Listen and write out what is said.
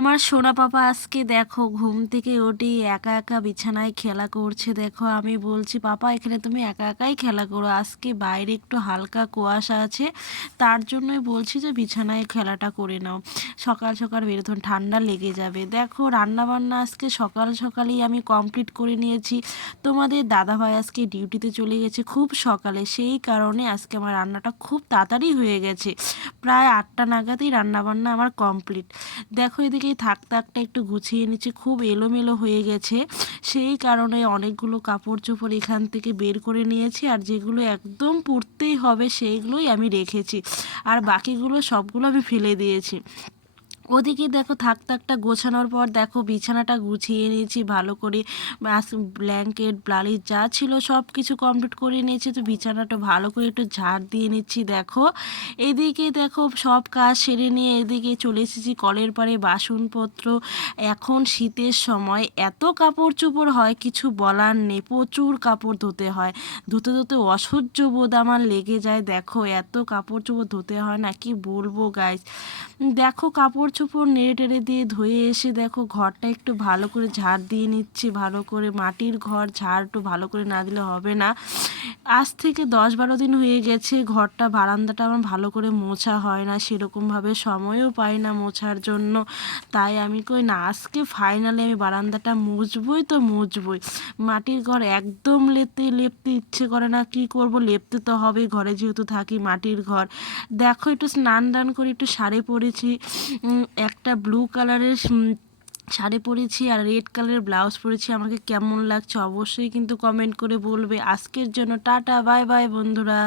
আমার সোনা পাপা আজকে দেখো ঘুম থেকে উঠেই একা একা বিছানায় খেলা করছে। দেখো আমি বলছি পাপা এখানে তুমি একা একাই খেলা করো, আজকে বাইরে একটু হালকা কুয়াশা আছে, তার জন্যই বলছি যে বিছানায় খেলাটা করে নাও, সকাল সকাল বেরোতো ঠান্ডা লেগে যাবে। দেখো রান্না বান্না আজকে সকাল সকালেই আমি কমপ্লিট করে নিয়েছি। তোমাদের দাদাভাই আজকে ডিউটিতে চলে গেছে খুব সকালে, সেই কারণে আজকে আমার রান্নাটা খুব তাড়াতাড়ি হয়ে গেছে, প্রায় 8টা নাগাদই রান্নাবান্না আমার কমপ্লিট। দেখো এদিকে থাক থাকটা একটু গুছিয়ে নিচ্ছি, খুব এলোমেলো হয়ে গেছে, সেই কারণে অনেকগুলো কাপড় চোপড় এখান থেকে বের করে নিয়েছি, আর যেগুলো একদম পরতেই হবে সেইগুলোই আমি রেখেছি, আর বাকিগুলো সবগুলো আমি ফেলে দিয়েছি। ওদিকে দেখো থাক থাকটা গোছানোর পর দেখো বিছানাটা গুছিয়ে নিয়েছি ভালো করে, ব্ল্যাঙ্কেট ব্লালিশ যা ছিল সব কিছু কমপ্লিট করে নিয়েছি। তো বিছানাটা ভালো করে একটু ঝাড় দিয়ে নিচ্ছি। দেখো এদিকে দেখো সব কাজ সেরে নিয়ে এদিকে চলে এসেছি কলের পাড়ে, বাসনপত্র, এখন শীতের সময় এত কাপড় চোপড় হয় কিছু বলার নেই, প্রচুর কাপড় ধুতে হয়, ধুতে ধুতে অসহ্য বোধ আমার লেগে যায়। দেখো এত কাপড় চোপড় ধুতে হয় না, কি বলবো গাইস। দেখো কাপড় চোপড় নেড়ে টেড়ে দিয়ে ধুয়ে এসে দেখো ঘরটা একটু ভালো করে ঝাড় দিয়ে নিচ্ছি, ভালো করে, মাটির ঘর ঝাড় একটু ভালো করে না দিলে হবে না। আজ থেকে 10-12 দিন হয়ে গেছে ঘরটা, বারান্দাটা আমার ভালো করে মোছা হয় না, সেরকমভাবে সময়ও পাই না মোছার জন্য। তাই আমি কই না, আজকে ফাইনালি আমি বারান্দাটা মুছবই তো মুছবই। মাটির ঘর একদম লেপতে ইচ্ছে করে না, কি করব, লেপতে তো হবে, ঘরে যেহেতু থাকি মাটির ঘর। দেখো একটু স্নান টান করে একটু শাড়ি পরেছি, একটা ব্লু কালারের শাড়ি পরেছি আর রেড কালারের ব্লাউজ পরেছি। আমাকে কেমন লাগছে অবশ্যই কিন্তু কমেন্ট করে বলবে। আজকের জন্য টাটা, বাই বাই বন্ধুরা।